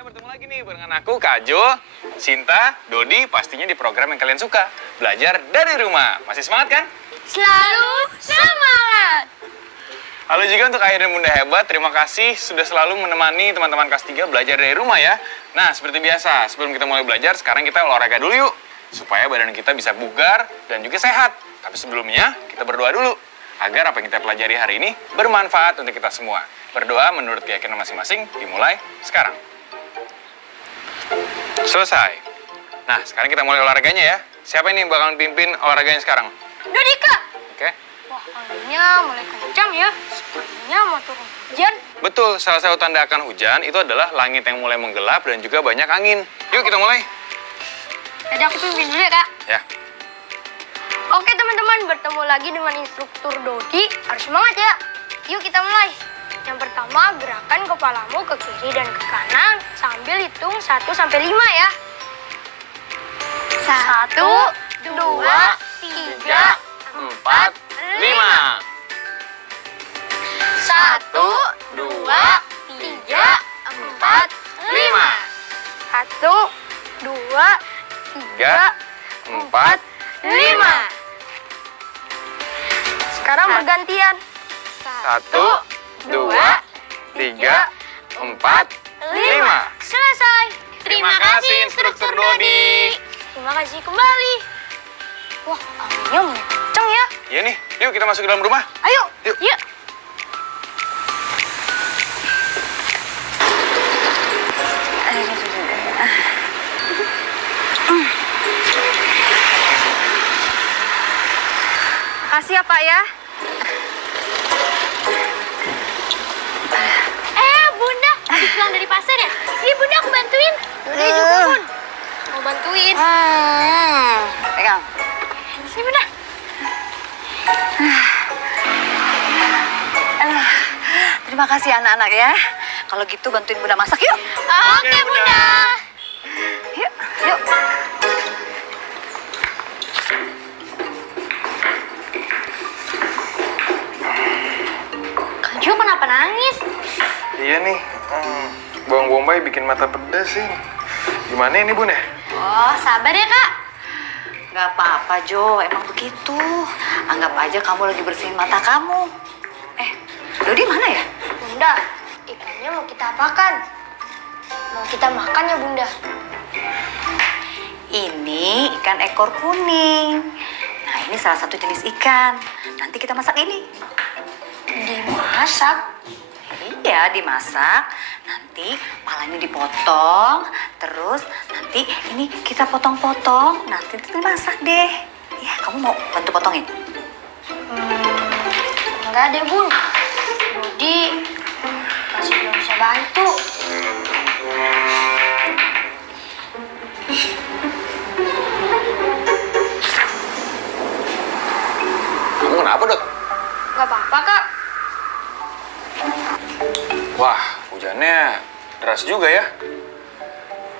Kita bertemu lagi nih barengan aku, Kak Jo, Sinta, Dodi, pastinya di program yang kalian suka, Belajar dari Rumah. Masih semangat kan? Selalu semangat! Halo juga untuk Ayah dan Bunda Hebat, terima kasih sudah selalu menemani teman-teman kelas 3 belajar dari rumah ya. Nah, seperti biasa, sebelum kita mulai belajar, sekarang kita olahraga dulu yuk. Supaya badan kita bisa bugar dan juga sehat. Tapi sebelumnya, kita berdoa dulu. Agar apa yang kita pelajari hari ini bermanfaat untuk kita semua. Berdoa menurut keyakinan masing-masing, dimulai sekarang. Selesai. Nah, sekarang kita mulai olahraganya ya. Siapa ini yang bakalan pimpin olahraganya sekarang? Dodi, Kak! Oke. Wah, anginnya mulai kencang ya. Sepertinya mau turun hujan. Betul, salah satu tanda akan hujan itu adalah langit yang mulai menggelap dan juga banyak angin. Yuk kita mulai. Jadi aku pimpin dulu ya, Kak. Ya. Oke, teman-teman. Bertemu lagi dengan instruktur Dodi. Harus semangat ya. Yuk kita mulai. Yang pertama, gerakan kepalamu ke kiri dan ke kanan sambil hitung 1 sampai 5 ya. 1, 2, 3, 4, 5. 1, 2, 3, 4, 5. 1, 2, 3, 4, 5. 5. Sekarang bergantian. 1, 2, 3, 4, 5. Selesai. Terima kasih, Instruktur Dodi. Terima kasih kembali. Wah, anginnya mulai kenceng ya. Iya nih, yuk kita masuk ke dalam rumah. Ayo. Yuk. Yuk. Makasih ya, Pak ya. Bunda, habis pulang dari pasar ya? Sini, Bunda, aku bantuin. Bunda juga, Bun. Mau bantuin. Pegang. Sini, Bunda. Terima kasih anak-anak ya. Kalau gitu bantuin Bunda masak yuk. Oke, Bunda. Yuk, yuk. Kak Jo kenapa nangis? Iya nih, bawang bombay bikin mata pedas sih. Gimana ini Bun ya? Oh, sabar ya, Kak. Gak apa-apa Jo, emang begitu. Anggap aja kamu lagi bersihin mata kamu. Dodi mana ya? Bunda, ikannya mau kita apakan? Mau kita makan ya, Bunda? Ini ikan ekor kuning. Nah, ini salah satu jenis ikan. Nanti kita masak ini. Dimasak? Iya, dimasak. Nanti palanya dipotong. Terus nanti ini kita potong-potong. Nanti itu dimasak deh. Ya, kamu mau bantu potongin? Enggak deh, Bun. Dodi masih belum bisa bantu. Kamu kenapa, Dot? Gak apa-apa, Kak. Wah, hujannya deras juga ya.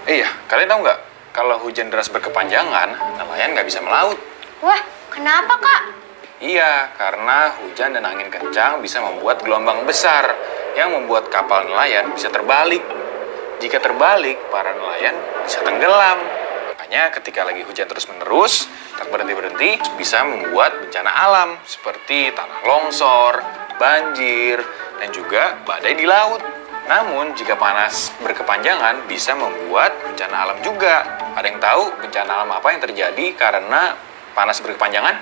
Iya, kalian tahu nggak? Kalau hujan deras berkepanjangan, nelayan nggak bisa melaut. Wah, kenapa, Kak? Iya, karena hujan dan angin kencang bisa membuat gelombang besar yang membuat kapal nelayan bisa terbalik. Jika terbalik, para nelayan bisa tenggelam. Makanya ketika lagi hujan terus-menerus, tak berhenti-berhenti, bisa membuat bencana alam seperti tanah longsor, banjir, dan juga badai di laut. Namun, jika panas berkepanjangan bisa membuat bencana alam juga. Ada yang tahu bencana alam apa yang terjadi karena panas berkepanjangan?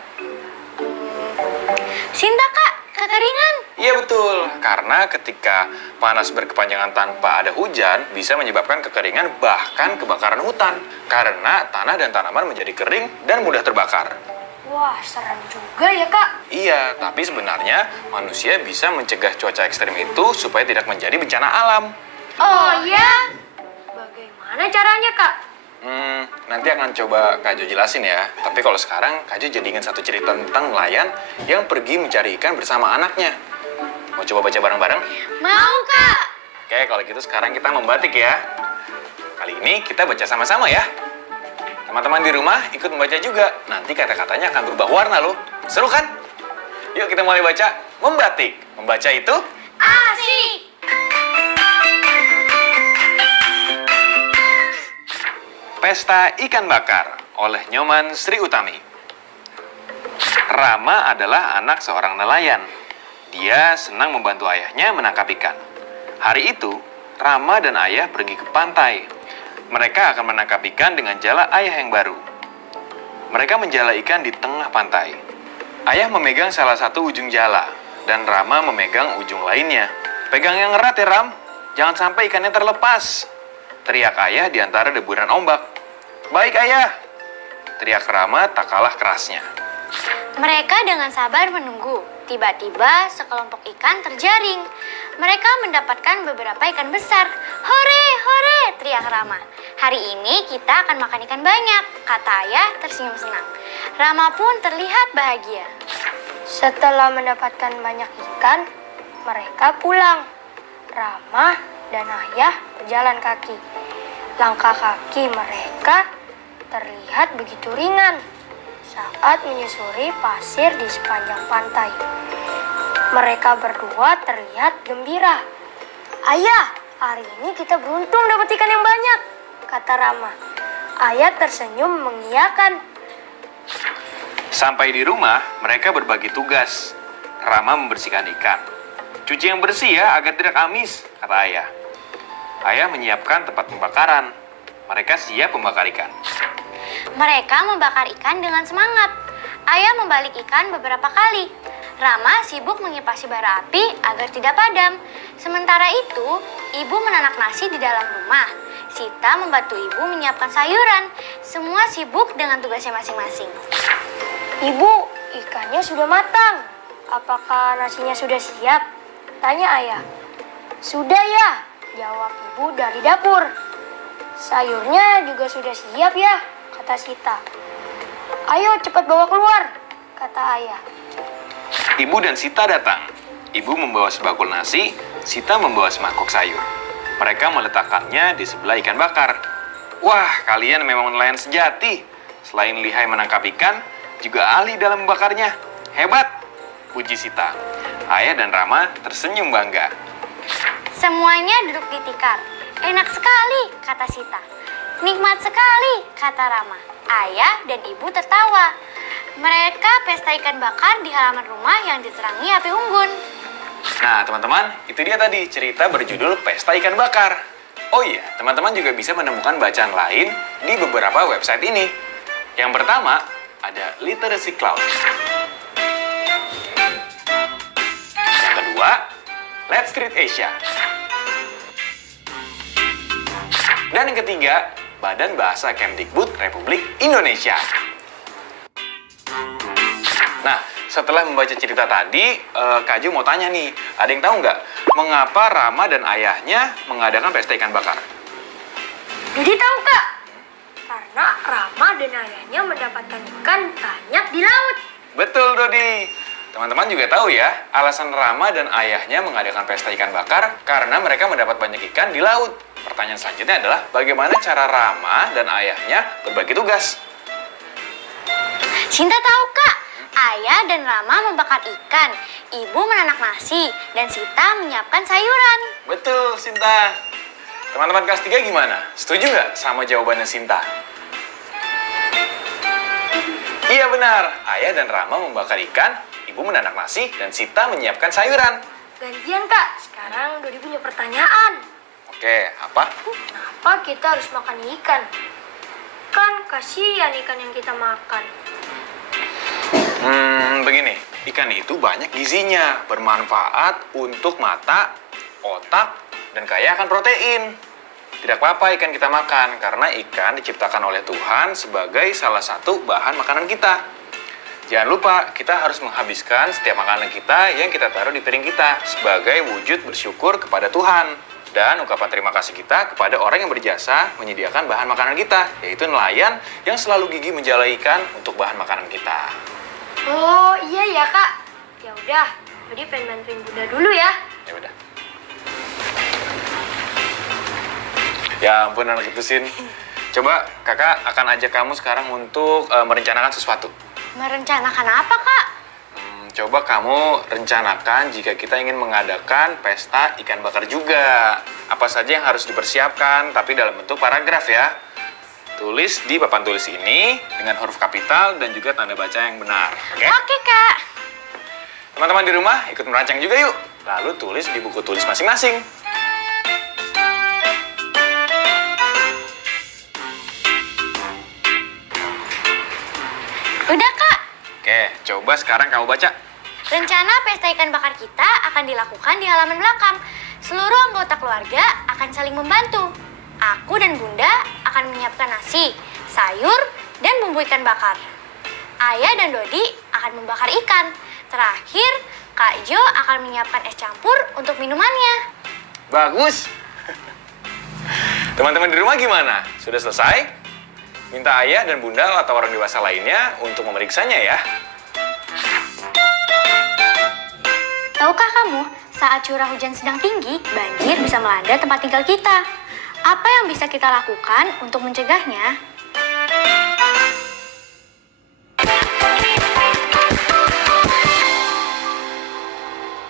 Sinta, Kak. Kekeringan. Iya betul, karena ketika panas berkepanjangan tanpa ada hujan bisa menyebabkan kekeringan bahkan kebakaran hutan. Karena tanah dan tanaman menjadi kering dan mudah terbakar. Wah, serem juga ya, Kak. Iya, tapi sebenarnya manusia bisa mencegah cuaca ekstrem itu supaya tidak menjadi bencana alam. Oh ya? Bagaimana caranya, Kak? Nanti akan coba Kak Jo jelasin ya. Tapi kalau sekarang Kak Jo jadi ingat satu cerita tentang nelayan yang pergi mencari ikan bersama anaknya. Mau coba baca bareng-bareng? Mau, Kak. Oke, kalau gitu sekarang kita membatik ya. Kali ini kita baca sama-sama ya. Teman-teman di rumah ikut membaca juga. Nanti kata-katanya akan berubah warna loh. Seru kan? Yuk kita mulai baca membatik. Membaca itu Asik. Pesta Ikan Bakar oleh Nyoman Sri Utami. Rama adalah anak seorang nelayan. Dia senang membantu ayahnya menangkap ikan. Hari itu, Rama dan ayah pergi ke pantai. Mereka akan menangkap ikan dengan jala ayah yang baru. Mereka menjala ikan di tengah pantai. Ayah memegang salah satu ujung jala, dan Rama memegang ujung lainnya. Pegang yang erat ya, Ram. Jangan sampai ikannya terlepas. Teriak ayah di antara deburan ombak. Baik ayah, teriak Rama tak kalah kerasnya. Mereka dengan sabar menunggu. Tiba-tiba sekelompok ikan terjaring. Mereka mendapatkan beberapa ikan besar. Hore, hore, teriak Rama. Hari ini kita akan makan ikan banyak, kata ayah tersenyum senang. Rama pun terlihat bahagia. Setelah mendapatkan banyak ikan, mereka pulang. Rama dan ayah berjalan kaki. Langkah kaki mereka terlihat begitu ringan saat menyusuri pasir di sepanjang pantai. Mereka berdua terlihat gembira. Ayah, hari ini kita beruntung dapat ikan yang banyak, kata Rama. Ayah tersenyum mengiyakan. Sampai di rumah, mereka berbagi tugas. Rama membersihkan ikan. Cuci yang bersih ya, agar tidak amis, kata ayah. Ayah menyiapkan tempat pembakaran. Mereka siap membakar ikan. Mereka membakar ikan dengan semangat. Ayah membalik ikan beberapa kali. Rama sibuk mengipasi bara api agar tidak padam. Sementara itu, ibu menanak nasi di dalam rumah. Sita membantu ibu menyiapkan sayuran. Semua sibuk dengan tugasnya masing-masing. Ibu, ikannya sudah matang. Apakah nasinya sudah siap? Tanya ayah. Sudah ya, jawab ibu dari dapur. Sayurnya juga sudah siap ya, kata Sita. Ayo cepat bawa keluar, kata ayah. Ibu dan Sita datang. Ibu membawa sebakul nasi, Sita membawa semangkuk sayur. Mereka meletakkannya di sebelah ikan bakar. Wah, kalian memang nelayan sejati. Selain lihai menangkap ikan, juga ahli dalam membakarnya. Hebat, puji Sita. Ayah dan Rama tersenyum bangga. Semuanya duduk di tikar. Enak sekali, kata Sita. Nikmat sekali, kata Rama. Ayah dan ibu tertawa. Mereka pesta ikan bakar di halaman rumah yang diterangi api unggun. Nah, teman-teman, itu dia tadi cerita berjudul Pesta Ikan Bakar. Oh iya, teman-teman juga bisa menemukan bacaan lain di beberapa website ini. Yang pertama, ada Literacy Cloud. Yang kedua, Let's Read Asia. Dan yang ketiga, Badan Bahasa Kemdikbud Republik Indonesia. Nah, setelah membaca cerita tadi, Kak Jo mau tanya nih, ada yang tahu nggak mengapa Rama dan ayahnya mengadakan pesta ikan bakar? Dodi tahu kak? Karena Rama dan ayahnya mendapatkan ikan banyak di laut. Betul, Dodi. Teman-teman juga tahu ya, alasan Rama dan ayahnya mengadakan pesta ikan bakar karena mereka mendapat banyak ikan di laut. Pertanyaan selanjutnya adalah, bagaimana cara Rama dan ayahnya berbagi tugas? Sinta tahu, Kak. Ayah dan Rama membakar ikan, ibu menanak nasi, dan Sita menyiapkan sayuran. Betul, Sinta. Teman-teman kelas 3 gimana? Setuju nggak sama jawabannya Sinta? Iya benar, ayah dan Rama membakar ikan, ibu menanak nasi, dan Sita menyiapkan sayuran. Gantian kak, sekarang Dodi punya pertanyaan. Oke, apa? Kenapa kita harus makan ikan? Kan kasihan ikan yang kita makan. Begini, ikan itu banyak gizinya, bermanfaat untuk mata, otak, dan kaya akan protein. Tidak apa-apa ikan kita makan, karena ikan diciptakan oleh Tuhan sebagai salah satu bahan makanan kita. Jangan lupa, kita harus menghabiskan setiap makanan kita yang kita taruh di piring kita sebagai wujud bersyukur kepada Tuhan. Dan ungkapan terima kasih kita kepada orang yang berjasa menyediakan bahan makanan kita, yaitu nelayan yang selalu gigih menjala ikan untuk bahan makanan kita. Oh iya ya kak. Ya udah, Dodi pengen bantuin Bunda dulu ya. Ya udah. Ya ampun anak itu, Sin. Coba kakak akan ajak kamu sekarang untuk merencanakan sesuatu. Merencanakan apa, Kak? Coba kamu rencanakan jika kita ingin mengadakan pesta ikan bakar juga. Apa saja yang harus dipersiapkan, tapi dalam bentuk paragraf ya. tulis di papan tulis ini dengan huruf kapital dan juga tanda baca yang benar. Oke? Oke, Kak. Teman-teman di rumah ikut merancang juga yuk. Lalu tulis di buku tulis masing-masing. Udah, Kak. Oke, coba sekarang kamu baca. Rencana pesta ikan bakar kita akan dilakukan di halaman belakang. Seluruh anggota keluarga akan saling membantu. Aku dan Bunda akan menyiapkan nasi, sayur, dan bumbu ikan bakar. Ayah dan Dodi akan membakar ikan. Terakhir, Kak Jo akan menyiapkan es campur untuk minumannya. Bagus. Teman-teman di rumah gimana? Sudah selesai? Minta ayah dan bunda atau orang dewasa lainnya untuk memeriksanya ya. Tahukah kamu, saat curah hujan sedang tinggi, banjir bisa melanda tempat tinggal kita. Apa yang bisa kita lakukan untuk mencegahnya?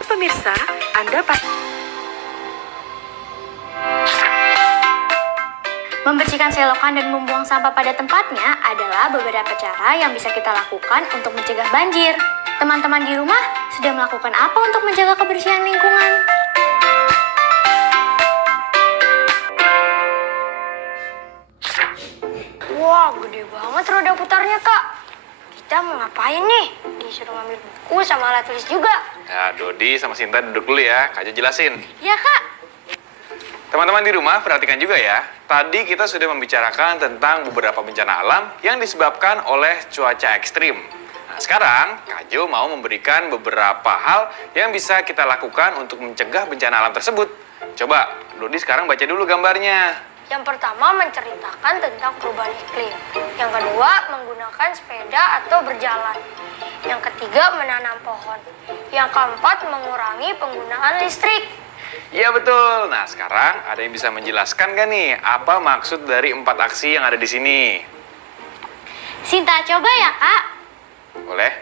Pemirsa, Anda pasti Membersihkan selokan dan membuang sampah pada tempatnya adalah beberapa cara yang bisa kita lakukan untuk mencegah banjir. Teman-teman di rumah sudah melakukan apa untuk menjaga kebersihan lingkungan? Wah, gede banget roda putarnya, Kak. Kita mau ngapain nih? Disuruh ngambil buku sama alat tulis juga. Ya, Dodi sama Sinta duduk dulu ya, Kak Jo jelasin. Ya, Kak. Teman-teman di rumah perhatikan juga ya. Tadi kita sudah membicarakan tentang beberapa bencana alam yang disebabkan oleh cuaca ekstrim. Nah, sekarang Kak Jo mau memberikan beberapa hal yang bisa kita lakukan untuk mencegah bencana alam tersebut. Coba, Dodi sekarang baca dulu gambarnya. Yang pertama menceritakan tentang perubahan iklim. Yang kedua menggunakan sepeda atau berjalan. Yang ketiga menanam pohon. Yang keempat mengurangi penggunaan listrik. Iya betul. Nah sekarang ada yang bisa menjelaskan gak nih apa maksud dari 4 aksi yang ada di sini? Sinta coba ya, Kak. Boleh?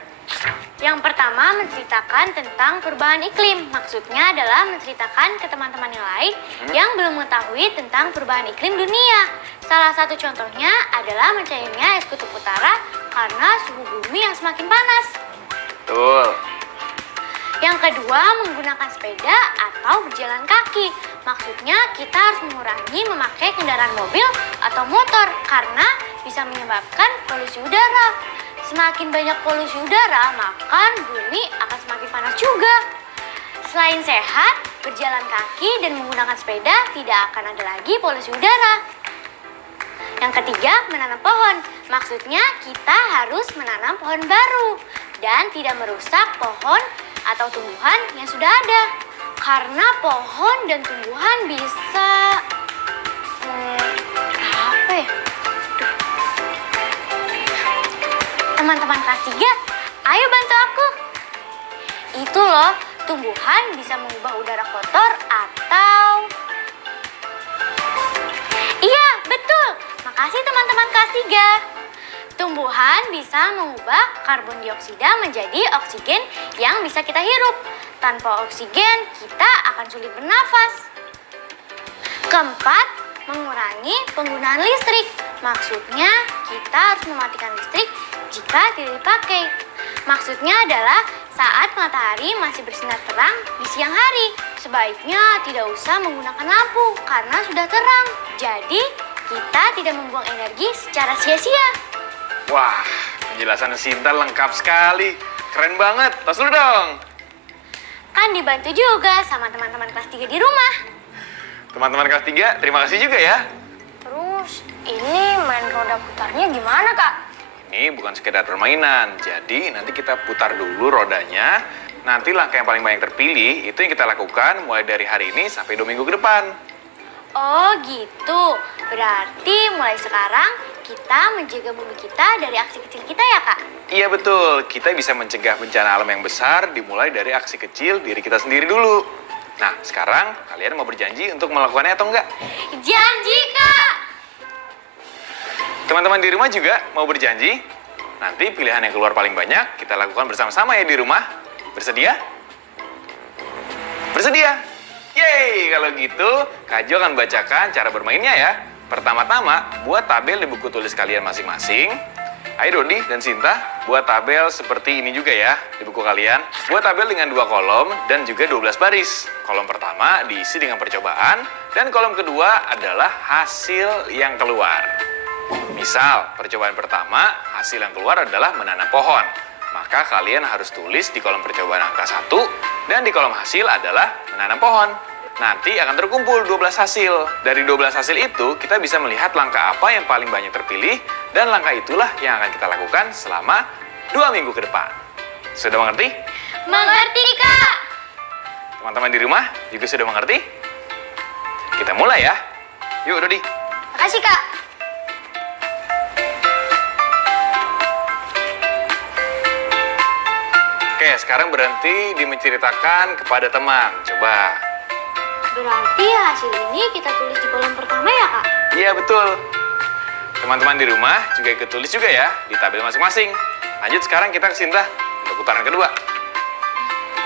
Yang pertama menceritakan tentang perubahan iklim. Maksudnya adalah menceritakan ke teman-teman yang lain yang belum mengetahui tentang perubahan iklim dunia. Salah satu contohnya adalah mencairnya es kutub utara karena suhu bumi yang semakin panas. Betul. Yang kedua, menggunakan sepeda atau berjalan kaki. Maksudnya kita harus mengurangi memakai kendaraan mobil atau motor karena bisa menyebabkan polusi udara. Semakin banyak polusi udara, maka bumi akan semakin panas juga. Selain sehat, berjalan kaki dan menggunakan sepeda tidak akan ada lagi polusi udara. Yang ketiga, menanam pohon. Maksudnya kita harus menanam pohon baru dan tidak merusak pohon atau tumbuhan yang sudah ada. Karena pohon dan tumbuhan bisa... apa ya? Teman-teman kelas 3, ayo bantu aku. Itu loh, tumbuhan bisa mengubah udara kotor atau... Iya, betul. Makasih teman-teman kelas 3. Tumbuhan bisa mengubah karbon dioksida menjadi oksigen yang bisa kita hirup. Tanpa oksigen, kita akan sulit bernafas. Keempat, mengurangi penggunaan listrik. Maksudnya, kita harus mematikan listrik jika tidak dipakai. Maksudnya adalah saat matahari masih bersinar terang di siang hari. Sebaiknya tidak usah menggunakan lampu karena sudah terang. Jadi, kita tidak membuang energi secara sia-sia. Wah, penjelasan Sinta lengkap sekali. Keren banget. Tos dulu dong. Kan dibantu juga sama teman-teman kelas 3 di rumah. Teman-teman kelas 3, terima kasih juga ya. Terus ini main roda putarnya gimana, Kak? Ini bukan sekedar permainan, jadi nanti kita putar dulu rodanya. Nanti langkah yang paling banyak terpilih, itu yang kita lakukan mulai dari hari ini sampai 2 minggu ke depan. Oh gitu, berarti mulai sekarang kita menjaga bumi kita dari aksi kecil kita ya, Kak? Iya betul, kita bisa mencegah bencana alam yang besar dimulai dari aksi kecil diri kita sendiri dulu. Nah, sekarang kalian mau berjanji untuk melakukannya atau enggak? Janji, Kak! Teman-teman di rumah juga mau berjanji? Nanti pilihan yang keluar paling banyak kita lakukan bersama-sama ya di rumah. Bersedia? Bersedia? Yeay, kalau gitu Kak Jo akan bacakan cara bermainnya ya. Pertama-tama, buat tabel di buku tulis kalian masing-masing. Ayo Dodi dan Sinta, buat tabel seperti ini juga ya di buku kalian. Buat tabel dengan 2 kolom dan juga 12 baris. Kolom pertama diisi dengan percobaan, dan kolom kedua adalah hasil yang keluar. Misal, percobaan pertama, hasil yang keluar adalah menanam pohon. Maka kalian harus tulis di kolom percobaan angka 1, dan di kolom hasil adalah menanam pohon. Nanti akan terkumpul 12 hasil. Dari 12 hasil itu, kita bisa melihat langkah apa yang paling banyak terpilih, dan langkah itulah yang akan kita lakukan selama 2 minggu ke depan. Sudah mengerti? Mengerti, Kak. Teman-teman di rumah juga sudah mengerti? Kita mulai ya. Yuk, Dodi. Makasih, Kak. Oke, sekarang berhenti di menceritakan kepada teman. Coba. Berarti hasil ini kita tulis di kolom pertama ya, Kak? Iya, betul. Teman-teman di rumah juga ikut tulis juga ya di tabel masing-masing. Lanjut sekarang kita ke Sinta untuk putaran kedua.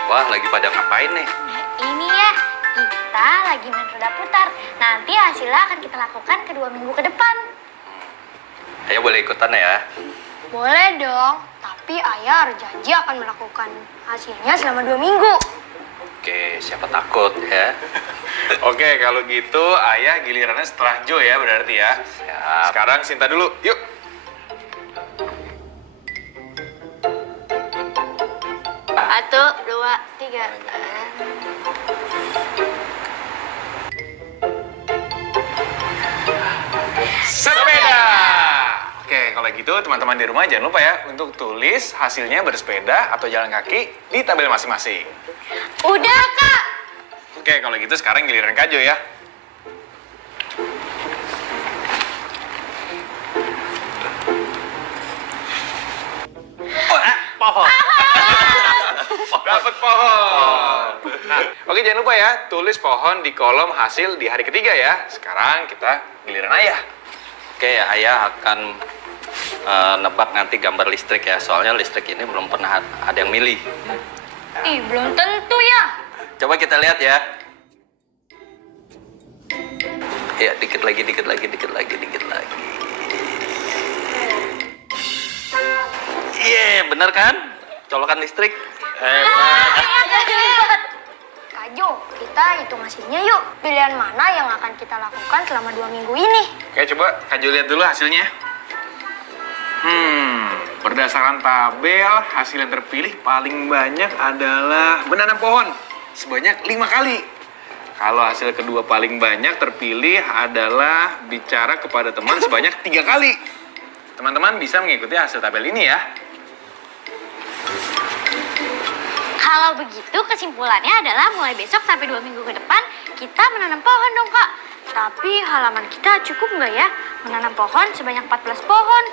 Wah, lagi pada ngapain nih? Nah, ini ya, kita lagi main roda putar. Nanti hasilnya akan kita lakukan ke 2 minggu ke depan. Ayo boleh ikutan ya. Boleh dong, tapi ayah harus janji akan melakukan hasilnya selama 2 minggu. Oke, siapa takut ya? Oke, kalau gitu ayah gilirannya setelah Jo ya berarti ya. Siap. Sekarang Sinta dulu, yuk. Satu, dua, tiga. Sepeda! Oke, kalau gitu teman-teman di rumah jangan lupa ya untuk tulis hasilnya bersepeda atau jalan kaki di tabel masing-masing. Udah, Kak. Oke, kalau gitu sekarang giliran Kak Jo ya. Pohon. Dapat pohon. Nah, oke jangan lupa ya, tulis pohon di kolom hasil di hari ketiga ya. Sekarang kita giliran ayah. Oke, ayah akan nebak nanti gambar listrik ya. Soalnya listrik ini belum pernah ada yang milih. Ih, belum tentu ya. Coba kita lihat ya. Ya, dikit lagi, dikit lagi, dikit lagi, dikit lagi. Iya, bener kan? Colokan listrik. Hebat. Kak Jo, kita hitung hasilnya yuk. Pilihan mana yang akan kita lakukan selama 2 minggu ini? Oke, coba Kak Jo lihat dulu hasilnya. Berdasarkan tabel, hasil yang terpilih paling banyak adalah menanam pohon sebanyak 5 kali. Kalau hasil kedua paling banyak terpilih adalah bicara kepada teman sebanyak 3 kali. Teman-teman bisa mengikuti hasil tabel ini ya. Kalau begitu kesimpulannya adalah mulai besok sampai 2 minggu ke depan kita menanam pohon dong, Kak. Tapi halaman kita cukup nggak ya menanam pohon sebanyak 14 pohon?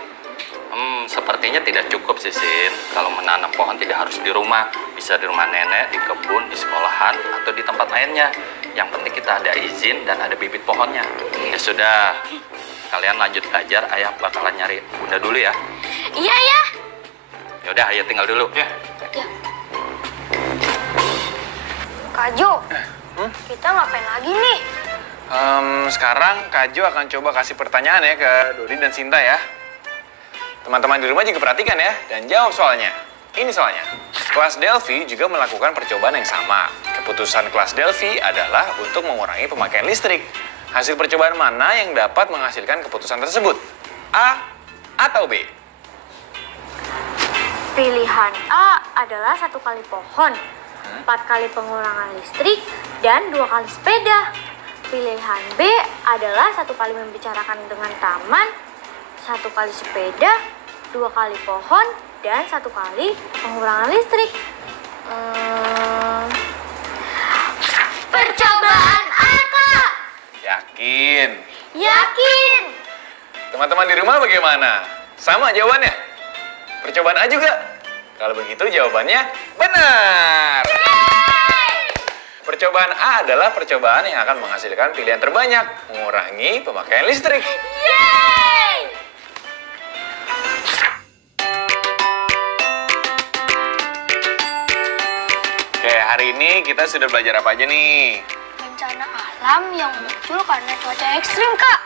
Sepertinya tidak cukup sih, Sin. Kalau menanam pohon tidak harus di rumah. Bisa di rumah nenek, di kebun, di sekolahan, atau di tempat lainnya. Yang penting kita ada izin dan ada bibit pohonnya. Ya sudah, kalian lanjut belajar. Ayah bakalan nyari bunda dulu ya. Iya ya. Ya udah, ayah tinggal dulu. Ya. Kak Jo, kita ngapain lagi nih? Sekarang Kak Jo akan coba kasih pertanyaan ya ke Dodi dan Sinta ya. Teman-teman di rumah juga perhatikan ya dan jawab soalnya. Ini soalnya. Kelas Delphi juga melakukan percobaan yang sama. Keputusan kelas Delphi adalah untuk mengurangi pemakaian listrik. Hasil percobaan mana yang dapat menghasilkan keputusan tersebut? A atau B? Pilihan A adalah 1 kali pohon, 4 kali pengurangan listrik, dan 2 kali sepeda. Pilihan B adalah 1 kali membicarakan dengan taman, 1 kali sepeda, 2 kali pohon, dan 1 kali pengurangan listrik. Percobaan A, Kak. Yakin? Yakin. Teman-teman di rumah bagaimana? Sama jawabannya? Percobaan A juga? Kalau begitu jawabannya benar. Percobaan A adalah percobaan yang akan menghasilkan pilihan terbanyak, mengurangi pemakaian listrik. Yeay! Oke, hari ini kita sudah belajar apa aja nih? Bencana alam yang muncul karena cuaca ekstrim, Kak.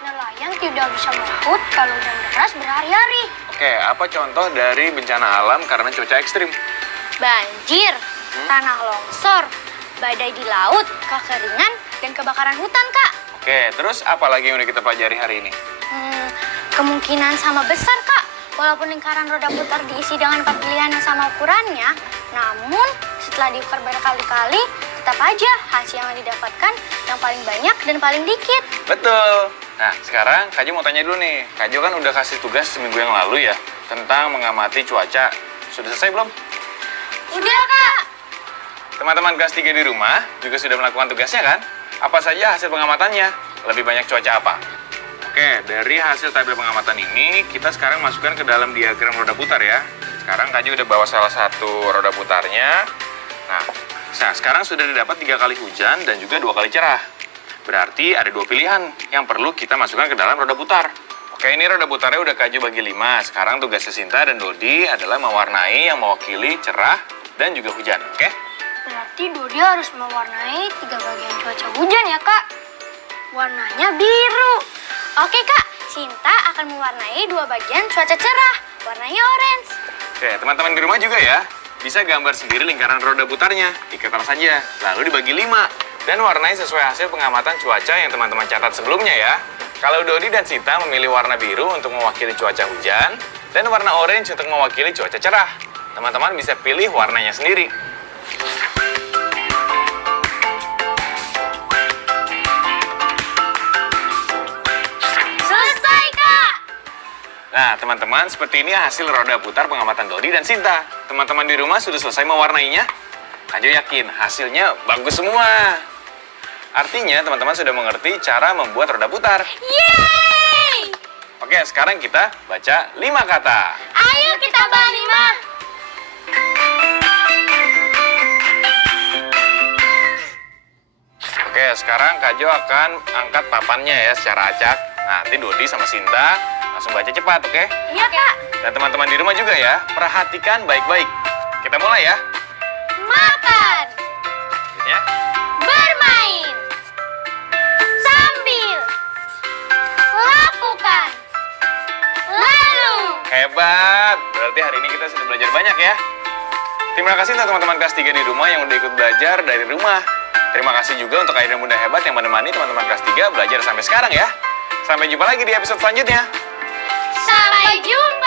Nelayan tidak bisa melaut kalau hujan deras berhari-hari. Oke, apa contoh dari bencana alam karena cuaca ekstrim? Banjir, tanah longsor, badai di laut, kekeringan, dan kebakaran hutan, Kak. Oke, terus apa lagi yang udah kita pelajari hari ini? Kemungkinan sama besar, Kak. Walaupun lingkaran roda putar diisi dengan 4 pilihan yang sama ukurannya, namun setelah diukur berkali-kali, tetap aja hasil yang didapatkan yang paling banyak dan paling dikit. Betul. Nah, sekarang Kak Jo mau tanya dulu nih. Kak Jo kan udah kasih tugas seminggu yang lalu ya, tentang mengamati cuaca. Sudah selesai belum? Udah, Kak. Teman-teman kelas 3 di rumah juga sudah melakukan tugasnya kan? Apa saja hasil pengamatannya? Lebih banyak cuaca apa? Oke, dari hasil tabel pengamatan ini, kita sekarang masukkan ke dalam diagram roda putar ya. Sekarang Kak Jo udah bawa salah satu roda putarnya. Nah, sekarang sudah didapat 3 kali hujan dan juga 2 kali cerah. Berarti ada 2 pilihan yang perlu kita masukkan ke dalam roda putar. Oke, ini roda putarnya udah Kak Jo bagi 5. Sekarang tugasnya Sinta dan Dodi adalah mewarnai yang mewakili cerah dan juga hujan, oke? Berarti Dodi harus mewarnai 3 bagian cuaca hujan ya, Kak? Warnanya biru. Oke, Kak. Sinta akan mewarnai 2 bagian cuaca cerah. Warnanya orange. Oke, teman-teman di rumah juga ya. Bisa gambar sendiri lingkaran roda putarnya. Di kertas saja, lalu dibagi 5. Dan warnai sesuai hasil pengamatan cuaca yang teman-teman catat sebelumnya ya. Kalau Dodi dan Sinta memilih warna biru untuk mewakili cuaca hujan, dan warna orange untuk mewakili cuaca cerah. Teman-teman bisa pilih warnanya sendiri. Selesai, Kak. Nah, teman-teman, seperti ini hasil roda putar pengamatan Dodi dan Sinta. Teman-teman di rumah sudah selesai mewarnainya? Kak Jo yakin hasilnya bagus semua. Artinya, teman-teman sudah mengerti cara membuat roda putar. Yeay! Oke, sekarang kita baca 5 kata. Ayo kita bahas 5. Oke, sekarang Kak Jo akan angkat papannya ya secara acak. Nah, nanti Dodi sama Sinta langsung baca cepat, oke? Iya, Kak. Dan teman-teman di rumah juga ya, perhatikan baik-baik. Kita mulai ya. Makan, Ya. bermain, sambil, lakukan, lalu. Hebat, berarti hari ini kita sudah belajar banyak ya. Terima kasih untuk teman-teman kelas 3 di rumah yang udah ikut belajar dari rumah. Terima kasih juga untuk Ayah dan Bunda Hebat yang menemani teman-teman kelas 3 belajar sampai sekarang ya. Sampai jumpa lagi di episode selanjutnya. Sampai jumpa.